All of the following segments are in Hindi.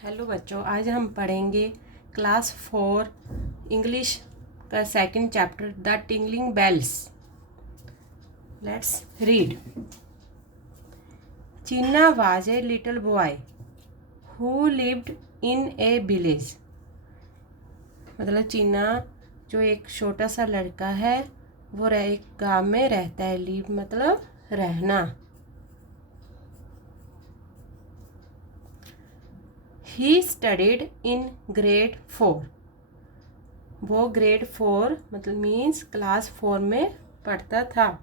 हेलो बच्चों, आज हम पढ़ेंगे क्लास 4 इंग्लिश का second chapter the tingling bells. Let's read. Chinna was a little boy who lived in a village. मतलब चिन्ना जो एक छोटा सा लड़का है वो एक गांव में रहता है। लिव मतलब रहना। He studied in grade 4। वो ग्रेड 4 मतलब मीन्स क्लास 4 में पढ़ता था।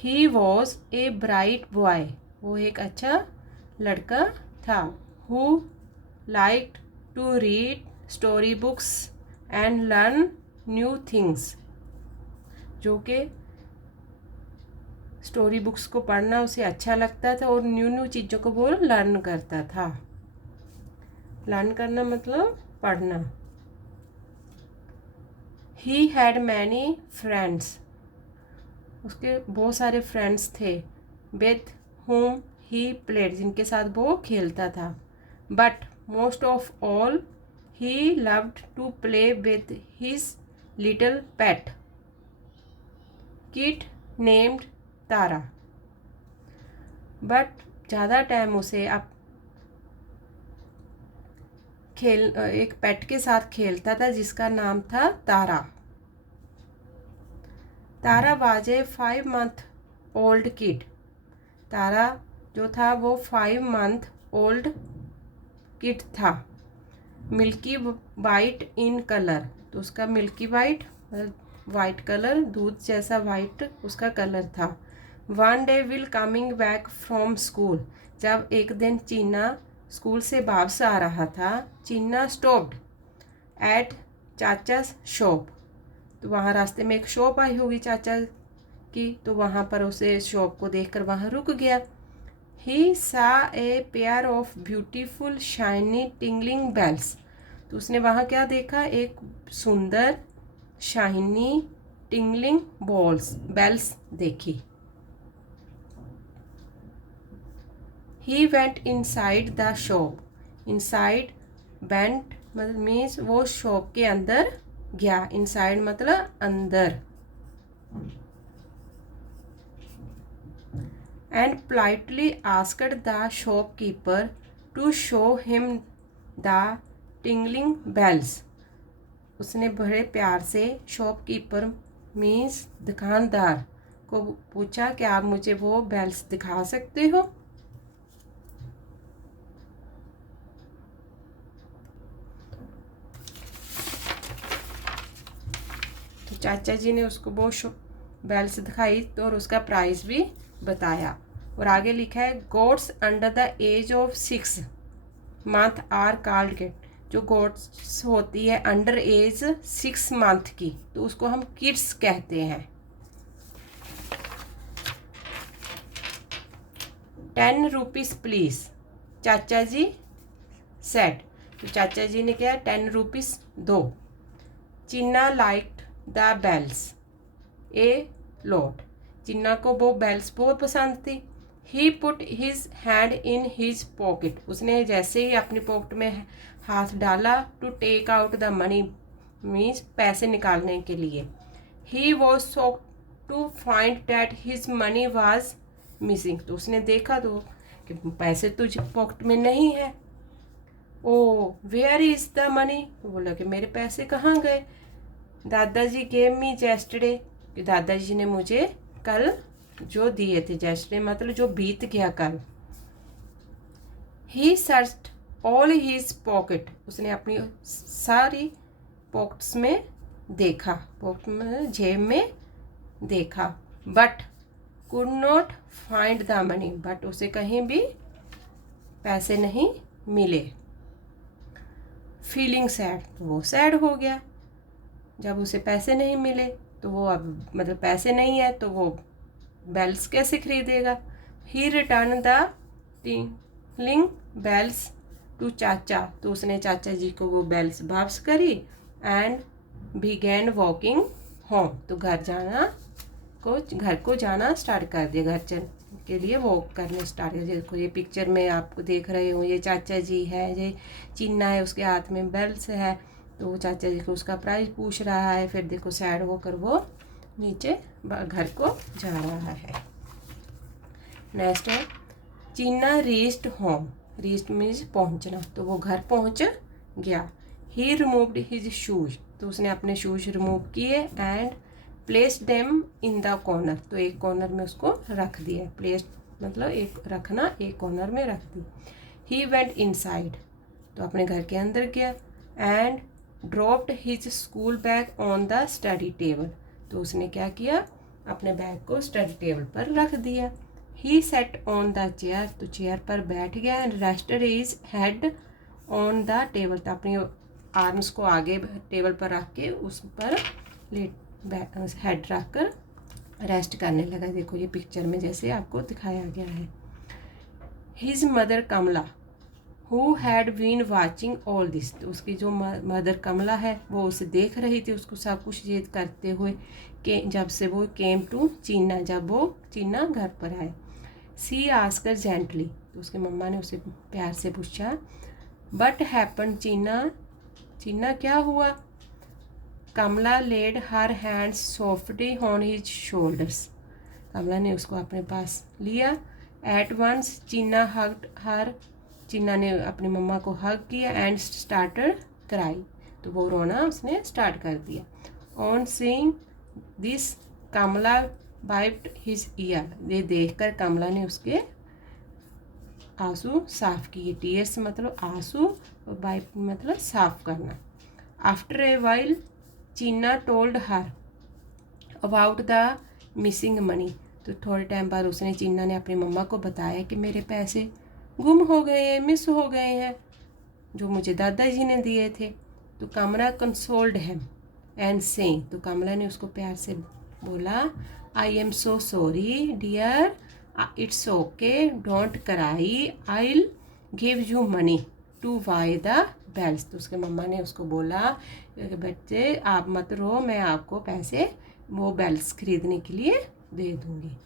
He was a bright boy। वो एक अच्छा लड़का था। Who liked to read story books and learn new things। जो कि स्टोरी बुक्स को पढ़ना उसे अच्छा लगता था और न्यू न्यू चीज़ों को वो लर्न करता था। लर्न करना मतलब पढ़ना। He had many friends। उसके बहुत सारे फ्रेंड्स थे। With whom he played। जिनके साथ वो खेलता था। But most of all he loved to play with his little pet kit named Tara. But ज़्यादा टाइम उसे अब एक पेट के साथ खेलता था जिसका नाम था Tara. Tara was a 5 month old kid. Tara जो था वो 5 month ओल्ड किड था। Milky white in colour. तो उसका मिल्की वाइट वाइट कलर, दूध जैसा वाइट उसका कलर था। One day will coming back from school. जब एक दिन चीना स्कूल से वापस आ रहा था, चीना स्टॉप्ड एट चाचा शॉप। तो वहाँ रास्ते में एक शॉप आई होगी चाचा की, तो वहाँ पर उसे शॉप को देखकर वहाँ रुक गया। He saw a pair of beautiful shiny tingling bells. तो उसने वहाँ क्या देखा? एक सुंदर शाइनी टिंगलिंग बेल्स देखी। He went inside the shop. Inside went मतलब मीन्स वो शॉप के अंदर गया। इनसाइड मतलब अंदर। And politely asked the shopkeeper to show him the tingling bells. उसने बड़े प्यार से शॉपकीपर मीन्स दुकानदार को पूछा कि आप मुझे वो बेल्स दिखा सकते हो। तो चाचा जी ने उसको वो बेल्स दिखाई तो और उसका प्राइस भी बताया। और आगे लिखा है goats under the age of 6 month are called kid. जो गोट्स होती है अंडर एज 6 month की, तो उसको हम किड्स कहते हैं। 10 rupees प्लीज, चाचा जी सेड। तो चाचा जी ने क्या 10 rupees दो। Chinna liked the bells a lot. Chinna को वो बेल्स बहुत पसंद थी। He put his hand in his pocket. उसने जैसे ही अपनी पॉकेट में हाथ डाला to take out the money means पैसे निकालने के लिए। He was shocked to find that his money was missing. तो उसने देखा तो कि पैसे तुझे पॉकेट में नहीं है। ओ वेयर इज द मनी। तो बोला कि मेरे पैसे कहाँ गए। दादाजी गेव मी जेस्टरडे। कि दादाजी ने मुझे कल जो दिए थे। जेस्टरडे मतलब जो बीत गया कल। ही सर्च्ड ऑल हिज पॉकेट। उसने अपनी सारी पॉकेट्स में देखा, पॉकेट में जेब में देखा। But could not find the money. But उसे कहीं भी पैसे नहीं मिले। Feeling sad. वो सैड हो गया जब उसे पैसे नहीं मिले। तो वो अब मतलब पैसे नहीं है तो वो बेल्स कैसे खरीदेगा। He return the tingling bells to चाचा। तो उसने चाचा जी को वो बेल्स वापस करी एंड बिगैन वॉकिंग होम। तो घर को जाना स्टार्ट कर दिया। घर के लिए वॉक करने स्टार्ट किया। देखो ये पिक्चर में आपको देख रहे हो, ये चाचा जी है, ये चीना है, उसके हाथ में बेल्स है, तो वो चाचा जी को उसका प्राइस पूछ रहा है। फिर देखो सैड होकर वो नीचे घर को जा रहा है। नेक्स्ट है चीना रीच्ड होम। रीच्ड मीन्स पहुंचना, तो वो घर पहुंच गया। ही रिमूव्ड हिज शूज, तो उसने अपने शूज रिमूव किए। And place them in the corner, तो एक कॉर्नर में उसको रख दिया। प्लेस मतलब एक रखना, एक कॉर्नर में रख दी। ही वेंट इनसाइड, तो अपने घर के अंदर गया। And dropped his school bag on the study table, तो उसने क्या किया, अपने बैग को स्टडी टेबल पर रख दिया। ही सेट ऑन द चेयर, तो चेयर पर बैठ गया। And rested his head on the table, तो अपनी आर्म्स को आगे टेबल पर रख के उस पर हेड रख कर रेस्ट करने लगा। देखो ये पिक्चर में जैसे आपको दिखाया गया है। His mother Kamala who had been watching all this, तो उसकी जो मदर कमला है वो उसे देख रही थी, उसको सब कुछ ये करते हुए कि जब से वो केम टू चीना, जब वो चीना घर पर आए। सी आस्कर जेंटली, तो उसके मम्मा ने उसे प्यार से पूछा, बट हैपन चीना, चीना क्या हुआ। Kamala laid her hands softly on his shoulders, Kamala ने उसको अपने पास लिया। At once Chinna hugged her, Chinna ने अपनी मम्मा को हग किया। एंड स्टार्टेड क्राई, तो वो रोना उसने स्टार्ट कर दिया। On seeing this Kamala wiped his ear, ये देखकर कमला ने उसके आंसू साफ किए। टीयर्स मतलब आंसू, और वाइप मतलब साफ करना। आफ्टर ए वाइल चीना told her about the missing money, तो थोड़े टाइम बाद उसने, चीना ने अपनी मम्मा को बताया कि मेरे पैसे गुम हो गए हैं, मिस हो गए हैं, जो मुझे दादाजी ने दिए थे। तो Kamala consoled him and saying, तो कमला ने उसको प्यार से बोला, I am so sorry dear, it's okay, don't cry, I will give you money to buy the bells, तो उसके मम्मा ने उसको बोला कि बच्चे आप मत रो, मैं आपको पैसे वो बेल्स खरीदने के लिए दे दूँगी।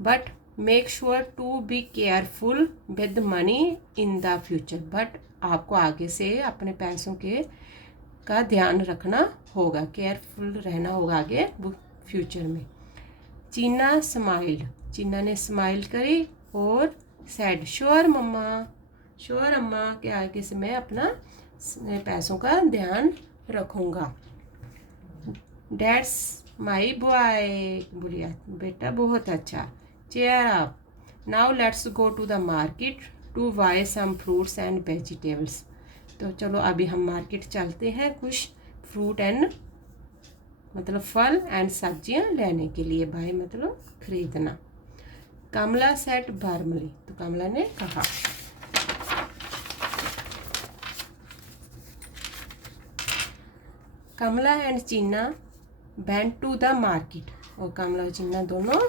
But make sure to be careful with money in the future, but आपको आगे से अपने पैसों के का ध्यान रखना होगा, केयरफुल रहना होगा आगे फ्यूचर में। चीना स्माइल्ड, चीना ने स्माइल करी और सैड श्योर मम्मा, श्योर अम्मा, के आगे से मैं अपना पैसों का ध्यान रखूँगा। डैट्स माई बॉय, बोलिया बेटा बहुत अच्छा। Cheer up, now let's go to the market to buy some fruits and vegetables, तो चलो अभी हम मार्केट चलते हैं कुछ फ्रूट एंड मतलब फल एंड सब्जियां लेने के लिए। बाय मतलब खरीदना। कमला सेट वार्मली, तो कमला ने कहा। कमला एंड चीना वेंट टू द मार्केट, और कमला और चीना दोनों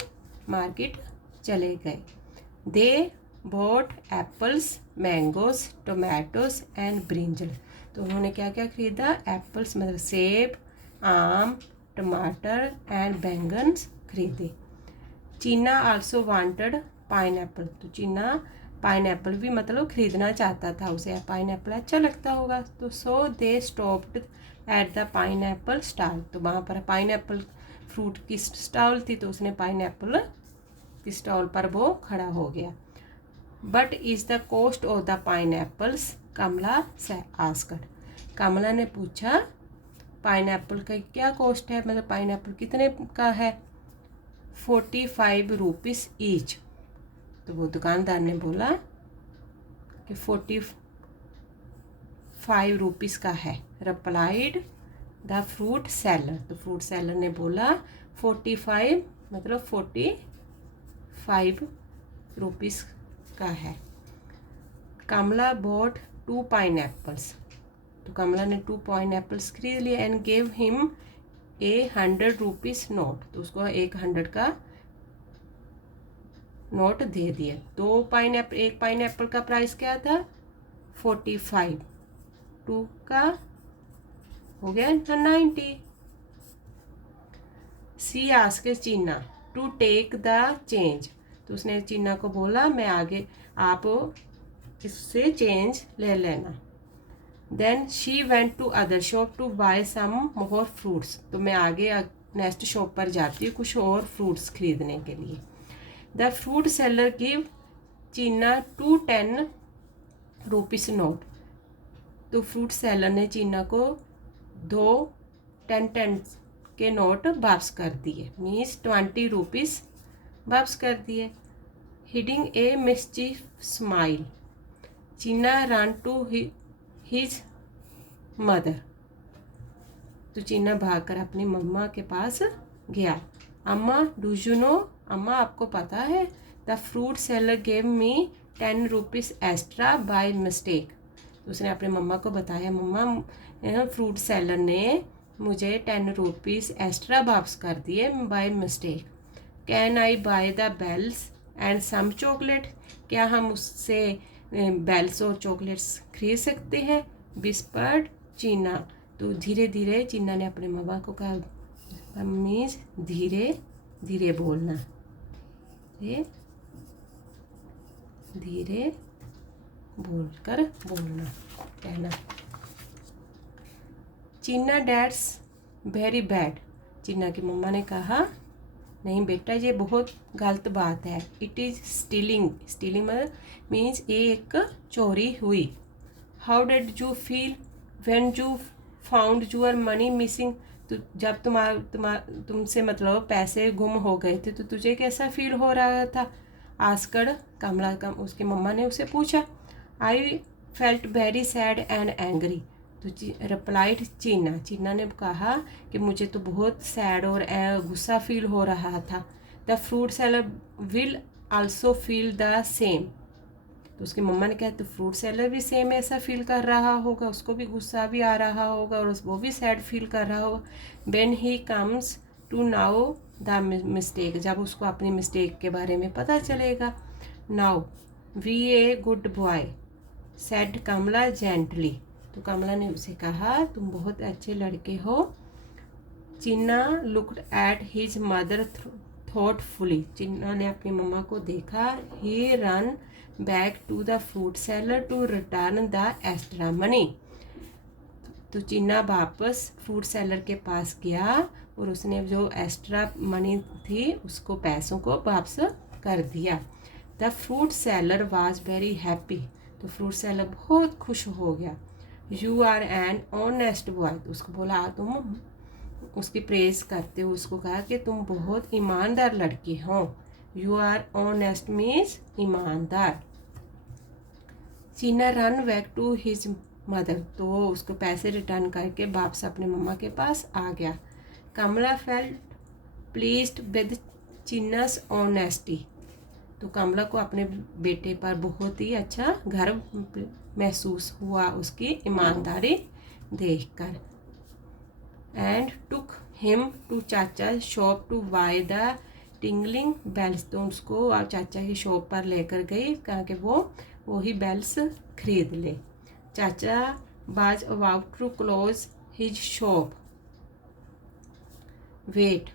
मार्केट चले गए। They bought apples, mangoes, tomatoes and brinjal, तो उन्होंने क्या क्या खरीदा, एप्पल्स मतलब सेब, आम, टमाटर एंड बैंगन खरीदे। चीना आल्सो वांटेड पाइन एप्पल, तो चीना पाइन एप्पल भी मतलब खरीदना चाहता था, उसे पाइन एप्पल अच्छा लगता होगा। तो so they stopped at the pineapple stall, तो वहाँ पर पाइन एप्पल फ्रूट की स्टॉल थी, तो उसने पाइन एप्पल की स्टॉल पर वो खड़ा हो गया। But is the cost of the pineapples, Kamala से आस्क्ड, कमला ने पूछा पाइन एप्पल का क्या कॉस्ट है, मतलब पाइन एप्पल कितने का है। 45 रुपीज़ ईच, तो वो दुकानदार ने बोला कि 45 रुपीज़ का है। रिप्लाइड द फ्रूट सेलर, तो फ्रूट सेलर ने बोला 45 मतलब 45 रुपीज़ का है। कमला बॉट 2 पाइन एप्पल्स, तो कमला ने 2 पाइन एप्पल्स खरीद लिए। And gave him a 100 rupees note, तो उसको 100 का नोट दे दिया। एक पाइन एप्पल का प्राइस क्या था 45, 2 का हो गया 90। सी आस्क्ड चीना टू टेक द चेंज, तो उसने चीना को बोला मैं आगे, आप इससे चेंज ले लेना। Then she went to other shop to buy some more fruits, तो मैं आगे नेक्स्ट शॉप पर जाती हूँ कुछ और फ्रूट्स खरीदने के लिए। द फ्रूट सेलर गिव चीना 2 10 रुपीस नोट, तो फ्रूट सेलर ने चीना को 2 10 के नोट वापस कर दिए, मीन्स 20 रुपीस वापस कर दिए। हिडिंग ए मिस्चीफ स्माइल, चीना रन टू हिज मदर, तो चीना भागकर अपनी मम्मा के पास गया। अम्मा डू यू नो, अम्मा आपको पता है, the fruit seller gave me 10 rupees extra by mistake, तो उसने अपने मम्मा को बताया, मम्मा फ्रूट सेलर ने मुझे 10 रुपीस एक्स्ट्रा वापस कर दिए by mistake. Can I buy the bells and some chocolate, क्या हम उससे बेल्स और चॉकलेट्स खरीद सकते हैं, विस्पर्ड चीना, तो धीरे धीरे चीना ने अपने मम्मा को कहा, मम्मी धीरे धीरे बोलना, ये धीरे बोलकर बोलना कहना। चीना डैड्स वेरी बैड, चीना की मम्मा ने कहा, नहीं बेटा ये बहुत गलत बात है, it is stealing, stealing means ये एक चोरी हुई। How did you feel when you found your money missing, तो जब तुमसे मतलब पैसे गुम हो गए थे तो तुझे कैसा फील हो रहा था, आस्कर कमला का उसकी मम्मा ने उसे पूछा। I felt very sad and angry, तो रिप्लाइड चीना, चीना ने कहा कि मुझे तो बहुत सैड और गुस्सा फील हो रहा था। The fruit seller will also feel the same, तो उसकी मम्मा ने कहा तो फ्रूट सेलर भी सेम ऐसा फील कर रहा होगा, उसको भी गुस्सा भी आ रहा होगा और वो भी सैड फील कर रहा होगा। When he comes to know the mistake, जब उसको अपनी मिस्टेक के बारे में पता चलेगा। Now we a good boy said Kamala gently, तो कमला ने उसे कहा तुम बहुत अच्छे लड़के हो। Chinna looked at his mother thoughtfully, Chinna ने अपनी मम्मा को देखा। He run back to the fruit seller to return the extra money, तो चीना वापस फ्रूट सेलर के पास गया और उसने जो एक्स्ट्रा मनी थी उसको पैसों को वापस कर दिया। The fruit seller was very happy, तो फ्रूट सेलर बहुत खुश हो गया। You are an honest boy, तो उसको बोला तुम, उसकी प्रेज करते हो, उसको कहा कि तुम बहुत ईमानदार लड़की हो। यू आर ऑनेस्ट मीन्स ईमानदार। Cheena run back to his mother, तो वो उसको पैसे रिटर्न करके वापस अपने मम्मा के पास आ गया। कमला felt pleased with Cheena's honesty, तो कमला को अपने बेटे पर बहुत ही अच्छा गर्व महसूस हुआ उसकी ईमानदारी देखकर। And took him to chacha shop to buy the tingling bells, तो उसको आप चाचा की शॉप पर लेकर गई कहा कि वो वही बेल्स खरीद ले। Chacha was about to close his shop, wait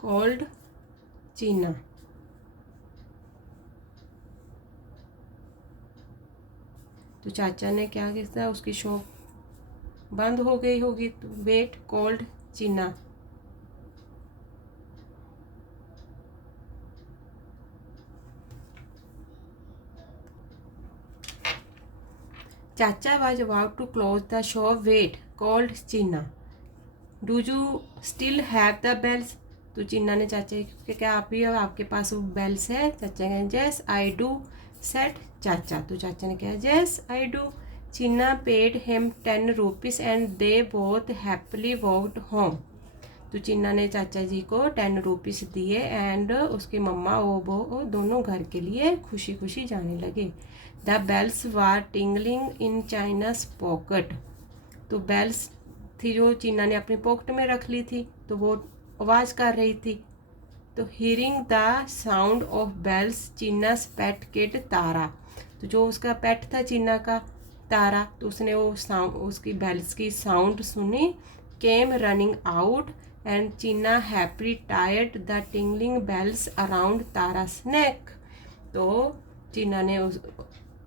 called Cheena, तो चाचा ने क्या किया, उसकी शॉप बंद हो गई होगी, तो वेट कॉल्ड चीना। चाचा was about to close the shop, wait called चीना, do you still have the bells, तो चीना ने चाचा के क्या आप भी आपके पास वो बेल्स है, चाचा कहें yes I do said चाचा, तो चाचा ने कहा yes I do। चीना paid him 10 rupees and they both happily walked home, तो चीना ने चाचा जी को 10 रुपीस दिए एंड उसकी मम्मा वो दोनों घर के लिए खुशी खुशी जाने लगे। The bells were tingling in Cheena's pocket, तो बेल्स थी जो चीना ने अपनी पॉकेट में रख ली थी, तो वो आवाज़ कर रही थी। तो hearing the sound of bells Chinna's pet kid Tara, तो जो उसका पेट था चीना का तारा, तो उसने वो साउंड उसकी बेल्स की साउंड सुनी। Came running out and China happily tied the tingling bells around Tara's neck. तो चीना ने उस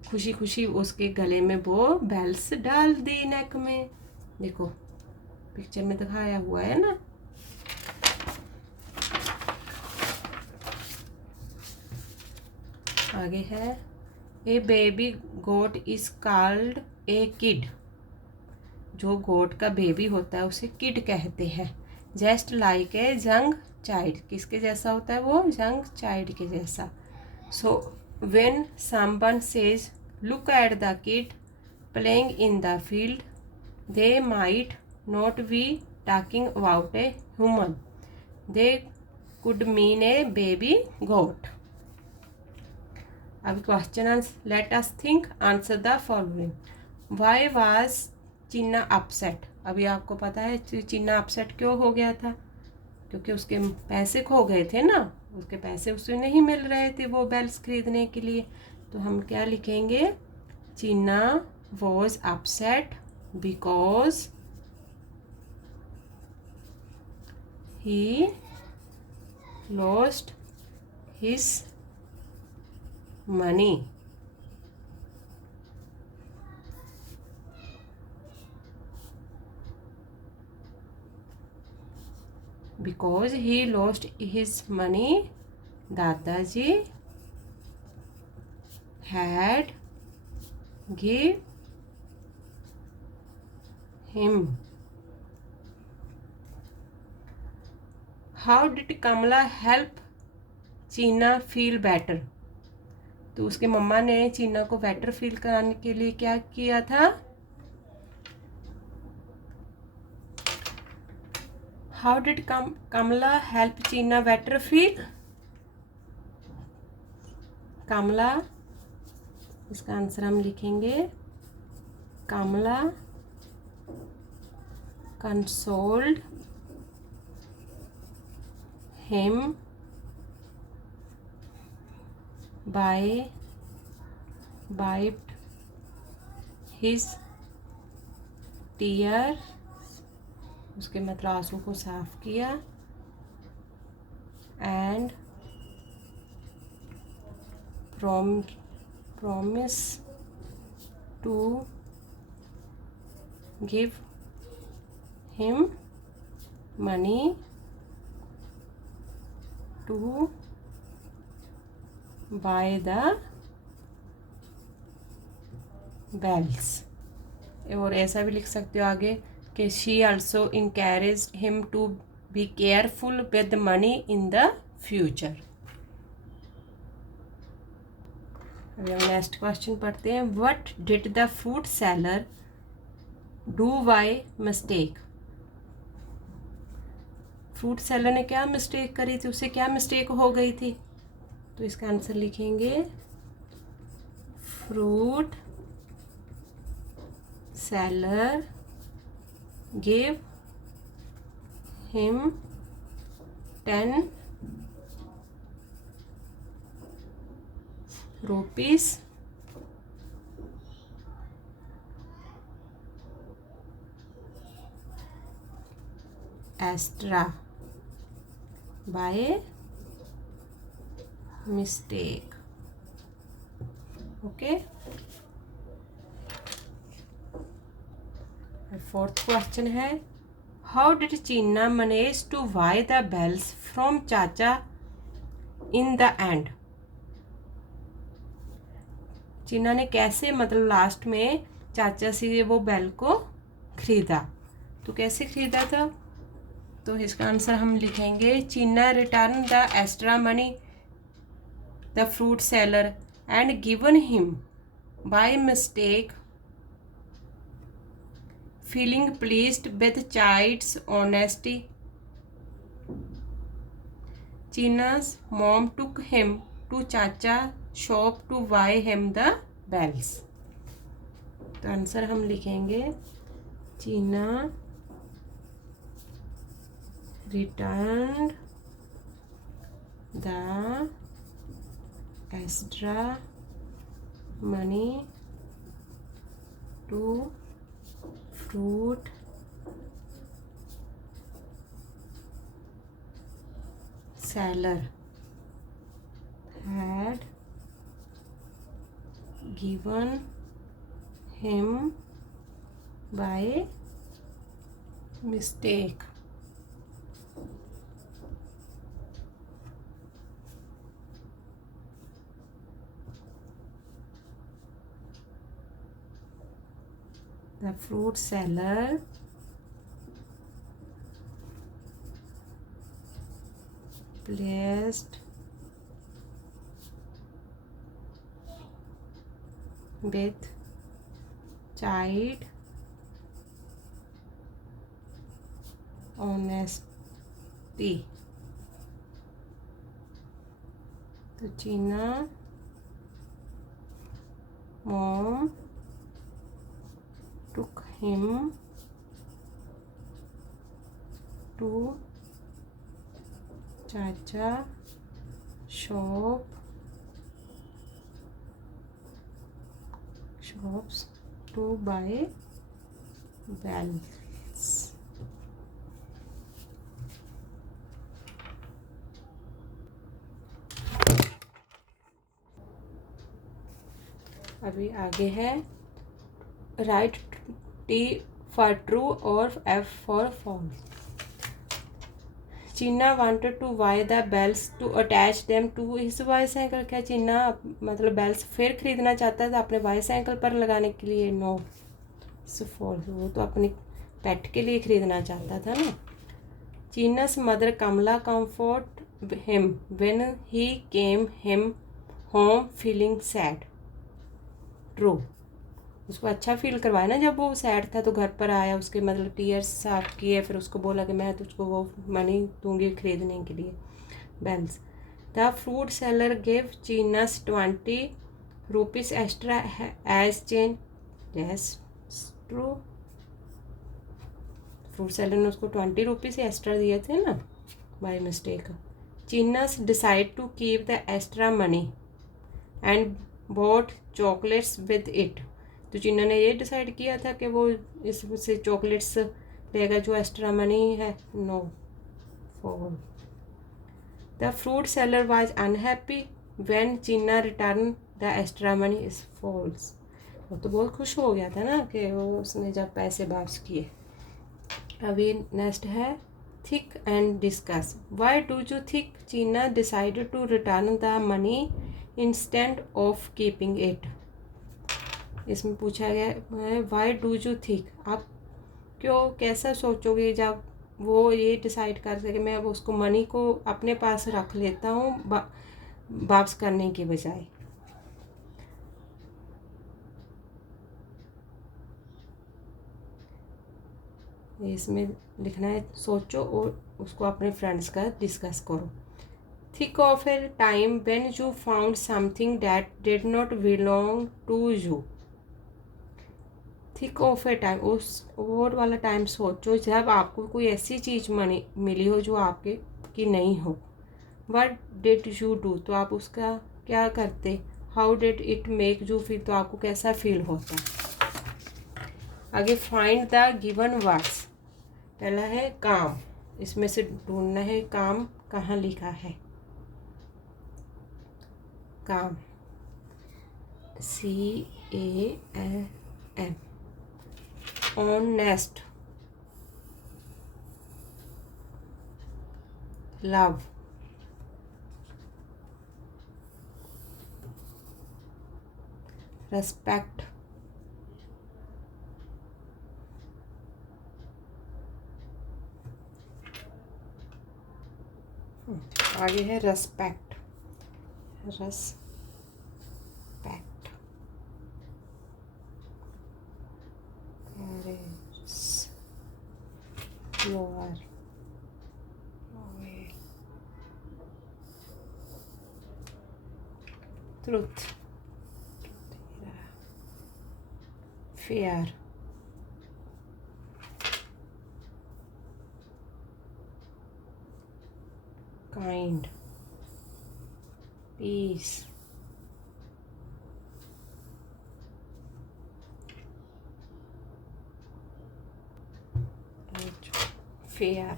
खुशी खुशी उसके गले में वो बेल्स डाल दी नेक में। देखो पिक्चर में दिखाया हुआ है ना। आगे है a baby goat is called a kid. जो गोट का बेबी होता है उसे किड कहते हैं। Just like a young child, किसके जैसा होता है वो? यंग चाइल्ड के जैसा। So when someone says look at the kid playing in the field, they might not be talking about a human, they could mean a baby goat. अब question let us think, answer the following. Why was Cheena upset? अभी आपको पता है चीना अपसेट क्यों हो गया था? क्योंकि उसके पैसे खो गए थे ना, उसके पैसे उसे नहीं मिल रहे थे वो बेल्स खरीदने के लिए। तो हम क्या लिखेंगे? चीना was upset because he lost his money. Because he lost his money, Dadaji had give him. How did Kamala help China feel better? तो उसके मम्मा ने चीना को बेटर फील कराने के लिए क्या किया था? How did Kamala help China better feel? Kamala, इसका आंसर हम लिखेंगे Kamala consoled him by wiped his tears, उसके मतलब आंसू को साफ किया, and promise to give him money to buy the bells। और ऐसा भी लिख सकते हो आगे कि she also encouraged him to be careful with money in the future। अभी हम नेक्स्ट क्वेश्चन पढ़ते हैं। What did the fruit seller do by mistake? Fruit seller ने क्या मिस्टेक करी थी? उससे क्या मिस्टेक हो गई थी? तो इसका आंसर लिखेंगे fruit seller give him 10 rupees extra by mistake। Okay. Fourth question है how did Cheena manage to buy the bells from chacha in the end? चीना ने कैसे मतलब लास्ट में चाचा से वो बेल को खरीदा? तो कैसे खरीदा था? तो इसका आंसर हम लिखेंगे Cheena return the extra money the fruit seller and given him by mistake, feeling pleased with child's honesty. Cheena's mom took him to Chacha shop to buy him the bells. तो आंसर हम लिखेंगे Cheena return the extra money to fruit seller had given him by mistake. The fruit seller placed with child honesty. तो चीना mom took him to चाचा shops to buy bells. अभी आगे है राइट टी फॉर ट्रू और F for false. Cheena wanted to buy the bells to attach them to his bicycle. क्या चीना मतलब बेल्स फिर खरीदना चाहता था अपने बाईसाइकिल पर लगाने के लिए? No, false. वो तो अपनी पेट के लिए खरीदना चाहता था ना. Cheena's mother Kamla comfort him when he came him home feeling sad. True. उसको अच्छा फील करवाया ना जब वो सैड था तो घर पर आया, उसके मतलब टीयर्स साफ किए, फिर उसको बोला कि मैं तुझको वो मनी दूंगी खरीदने के लिए bells. The fruit seller give Cheenas 20 rupees extra as change. Yes true. Fruit seller ने उसको 20 रुपीज़ एक्स्ट्रा दिए थे ना by mistake. Cheenas decide to keep the extra money and bought chocolates with it. तो चीना ने ये डिसाइड किया था कि वो इससे चॉकलेट्स लेगा जो एक्स्ट्रा मनी है. No, false. The fruit seller was unhappy when Cheena return the extra money. Is false. वो तो बहुत खुश हो गया था ना कि वो उसने जब पैसे वापस किए. अभी नेक्स्ट है think and discuss. Why do you think Cheena decided to return the money instead of keeping it. इसमें पूछा गया है वाई डू यू थिंक. आप क्यों कैसा सोचोगे जब वो ये डिसाइड कर सके मैं अब उसको मनी को अपने पास रख लेता हूँ वापस करने के बजाय. इसमें लिखना है सोचो और उसको अपने फ्रेंड्स का डिस्कस करो. Think of a time when you found something that did not belong to you. Think of a time, उस वो वाला टाइम सोचो जब आपको कोई ऐसी चीज़ मिली हो जो आपके की नहीं हो. वट डिड यू डू, तो आप उसका क्या करते. How did it make you feel, तो आपको कैसा फील होता. आगे फाइंड द गिवन वर्ड्स. पहला है काम. इसमें से ढूंढना है काम कहाँ लिखा है. काम CAM. Honest, love, respect, आगे है respect, loyal, truth, fair, kind, peace, fair,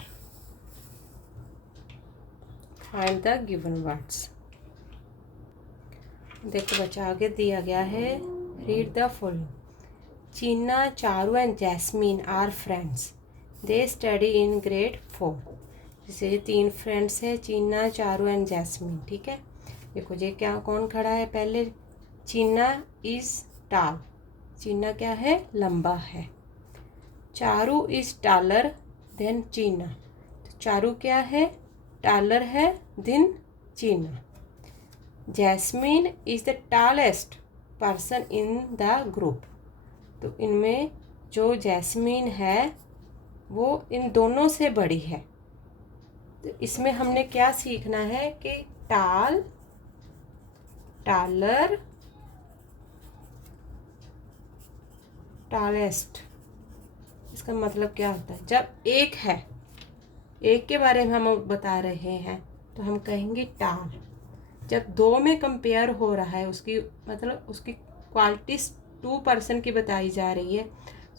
find the given words. देखो बच्चा आगे दिया गया है, read the full. Cheena, Charu and Jasmine are friends. They study in grade 4। जैसे ये 3 फ्रेंड्स है, चीना, चारू एंड जैस्मीन। ठीक है, देखो ये क्या कौन खड़ा है। पहले चीना इज टाल, चीना क्या है, लंबा है। चारू इज टालर देन चीना, तो चारू क्या है, टालर है देन चीना। Jasmine is the tallest person in the group, तो इनमें जो जैस्मीन है वो इन दोनों से बड़ी है। तो इसमें हमने क्या सीखना है कि टाल, टालर, टालेस्ट, इसका मतलब क्या होता है। जब एक है, एक के बारे में हम बता रहे हैं तो हम कहेंगे टाल। जब 2 में कंपेयर हो रहा है, उसकी मतलब उसकी क्वालिटीज 2 पर्सन की बताई जा रही है,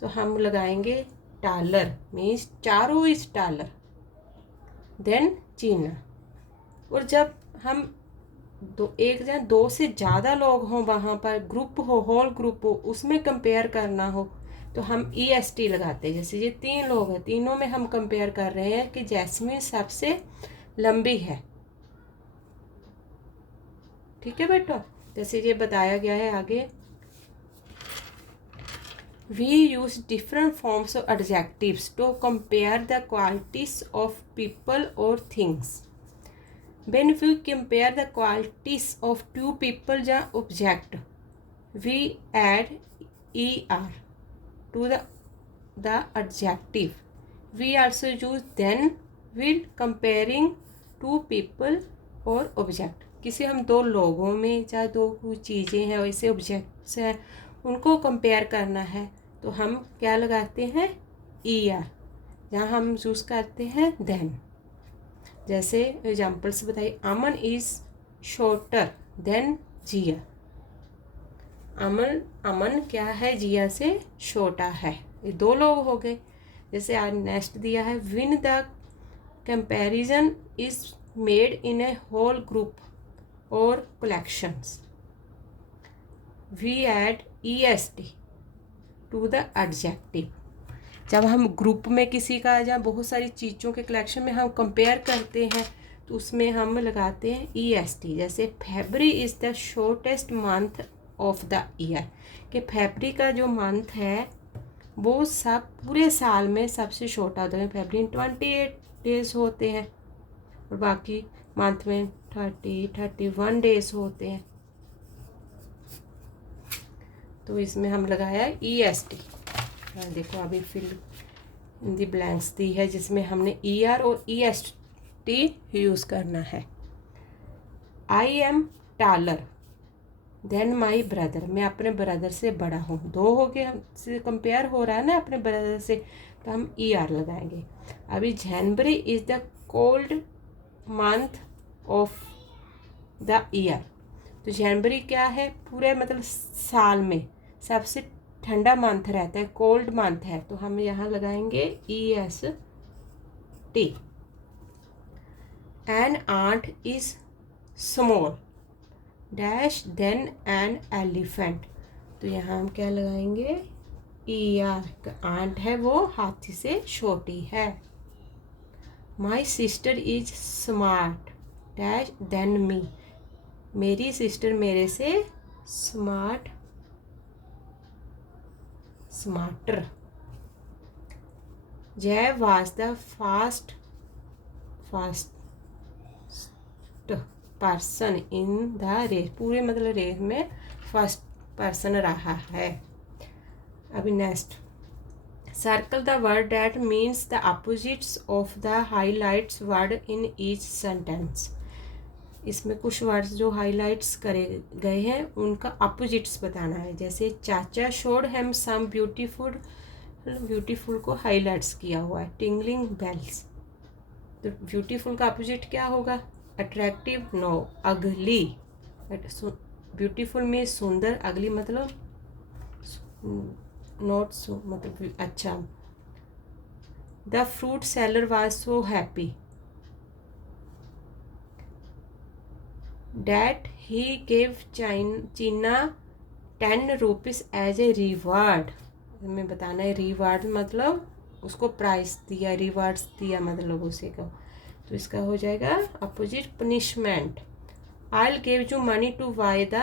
तो हम लगाएंगे taller, means Charu is taller than Cheena. और जब हम एक या 2 से ज़्यादा लोग हों, वहाँ पर ग्रुप हो, होल ग्रुप हो, उसमें कंपेयर करना हो तो हम EST लगाते हैं। जैसे ये 3 लोग हैं, तीनों में हम कंपेयर कर रहे हैं कि जैस्मीन सबसे लंबी है। ठीक है बेटा, जैसे ये बताया गया है आगे। We use different forms of adjectives to compare the qualities of people or things. When we compare the qualities of 2 people या object, we add er to the adjective. We also use then when comparing 2 people or object. किसी हम 2 लोगों में या 2 चीज़ें हैं, वैसे ऑब्जेक्ट्स हैं, उनको कंपेयर करना है तो हम क्या लगाते हैं, ER। यहाँ हम यूज़ करते हैं देन। जैसे एग्जाम्पल्स बताइए। अमन इज़ शॉर्टर देन जिया। अमन क्या है, जिया से छोटा है। ये 2 लोग हो गए। जैसे आज नेक्स्ट दिया है, when the comparison is made in a whole group और collections, we add EST to the adjective. जब हम ग्रुप में किसी का या बहुत सारी चीज़ों के कलेक्शन में हम कंपेयर करते हैं तो उसमें हम लगाते हैं EST। जैसे February is the shortest month of the year, कि फरवरी का जो मंथ है वो सब पूरे साल में सबसे छोटा होता है। फरवरी 28 डेज होते हैं और बाकी मंथ में 31 डेज होते हैं, तो इसमें हम लगाया EST। देखो अभी फिल इन दी ब्लैंक्स दी है जिसमें हमने ER और EST यूज़ करना है। I am taller than my brother, मैं अपने ब्रदर से बड़ा हूँ। 2 हो के हमसे कंपेयर हो रहा है ना अपने ब्रदर से, तो हम ER लगाएंगे। अभी जनवरी is the cold month of the year, तो जनवरी क्या है, पूरे मतलब साल में सबसे ठंडा मंथ रहता है, कोल्ड मंथ है, तो हम यहाँ लगाएंगे EST। An ant is small dash than an elephant, तो यहाँ हम क्या लगाएंगे, ER। आंट है वो हाथी से छोटी है। My sister is smart dash than me, मेरी सिस्टर मेरे से smarter. Jay was the fast person in the race, पूरे मतलब रेस में फर्स्ट पर्सन रहा है। अभी next, circle the word that means the opposites of the highlights word in each sentence. इसमें कुछ वर्ड्स जो हाईलाइट्स करे गए हैं उनका अपोजिट्स बताना है। जैसे चाचा शोड हैम सम ब्यूटीफुल को हाईलाइट्स किया हुआ है। टिंगलिंग बेल्स, तो ब्यूटीफुल का अपोजिट क्या होगा, अट्रैक्टिव, नो, अगली। ब्यूटीफुल में सुंदर, अगली मतलब नॉट सो मतलब अच्छा। The fruit seller was so happy, that he gave चीना 10 रुपीज़ एज ए रिवार्ड। हमें बताना है रिवार्ड मतलब उसको प्राइस दिया, रिवार्ड्स दिया मतलब उसे को, तो इसका हो जाएगा opposite punishment. I will give you money to buy the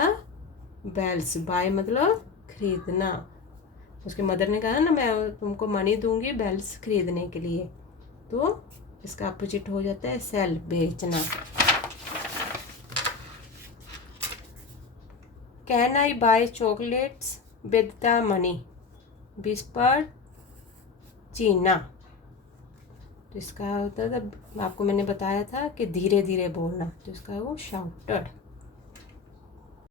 bells, buy मतलब खरीदना। उसके मदर ने कहा ना मैं तुमको मनी दूंगी बेल्स खरीदने के लिए, तो इसका अपोजिट हो जाता है सेल, बेचना। Can I buy chocolates with the money, whisper Cheena. तो इसका होता था, आपको मैंने बताया था कि धीरे धीरे बोलना, तो इसका वो शाउटेड।